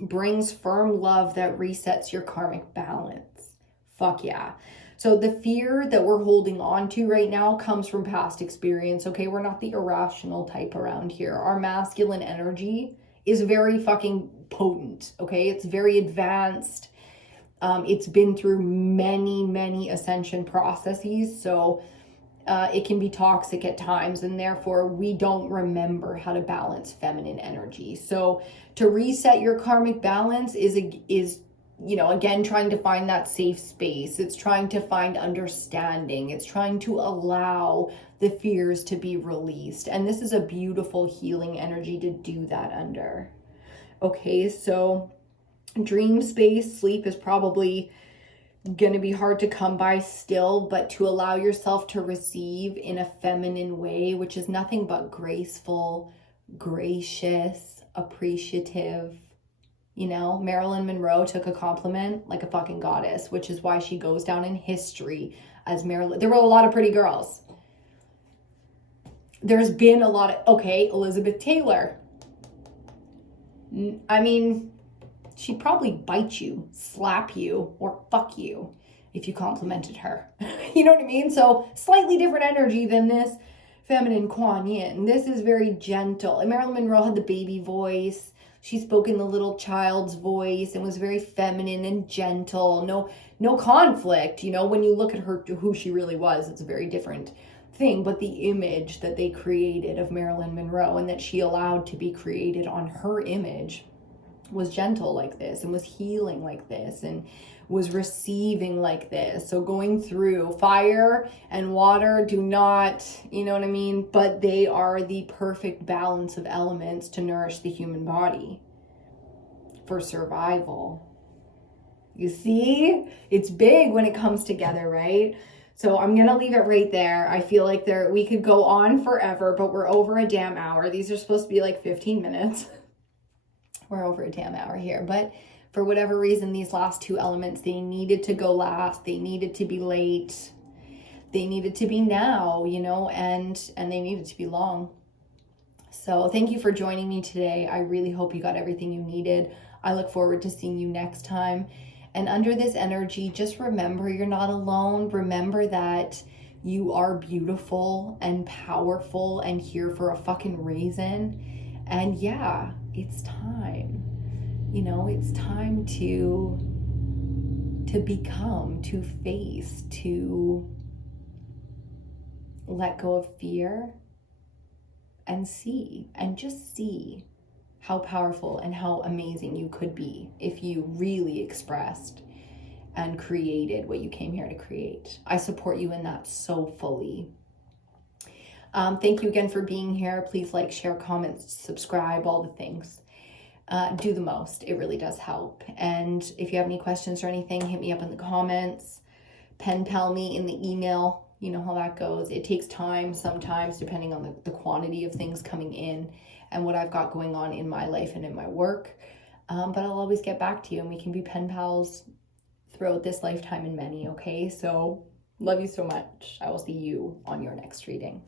Brings firm love that resets your karmic balance. Fuck yeah. So the fear that we're holding on to right now comes from past experience, okay? We're not the irrational type around here. Our masculine energy is very fucking potent, okay? It's very advanced. It's been through many, many ascension processes, so it can be toxic at times, and therefore we don't remember how to balance feminine energy. So to reset your karmic balance is you know, again, trying to find that safe space. It's trying to find understanding. It's trying to allow the fears to be released. And this is a beautiful healing energy to do that under. Okay, so dream space, sleep is probably going to be hard to come by still, but to allow yourself to receive in a feminine way, which is nothing but graceful, gracious, appreciative. You know, Marilyn Monroe took a compliment like a fucking goddess, which is why she goes down in history as Marilyn. There were a lot of pretty girls. There's been a lot of, okay, Elizabeth Taylor. I mean, she'd probably bite you, slap you, or fuck you if you complimented her. You know what I mean? So slightly different energy than this feminine Kuan Yin. This is very gentle. And Marilyn Monroe had the baby voice. She spoke in the little child's voice and was very feminine and gentle. No conflict. You know, when you look at her, who she really was, it's a very different thing. But the image that they created of Marilyn Monroe and that she allowed to be created on her image was gentle like this and was healing like this and was receiving like this. So going through fire and water do not, you know what I mean? But they are the perfect balance of elements to nourish the human body for survival. You see, it's big when it comes together, right? So I'm going to leave it right there. I feel like we could go on forever, but we're over a damn hour. These are supposed to be like 15 minutes. We're over a damn hour here, but for whatever reason, these last two elements, they needed to go last. They needed to be late. They needed to be now, you know, and they needed to be long. So thank you for joining me today. I really hope you got everything you needed. I look forward to seeing you next time. And under this energy, just remember you're not alone. Remember that you are beautiful and powerful and here for a fucking reason. And yeah, it's time. You know, it's time to become, to face, to let go of fear and just see how powerful and how amazing you could be if you really expressed and created what you came here to create. I support you in that so fully. Thank you again for being here. Please like, share, comment, subscribe, all the things. Do the most. It really does help. And if you have any questions or anything, hit me up in the comments. Pen pal me in the email. You know how that goes. It takes time sometimes depending on the quantity of things coming in and what I've got going on in my life and in my work. But I'll always get back to you and we can be pen pals throughout this lifetime and many, okay? So love you so much. I will see you on your next reading.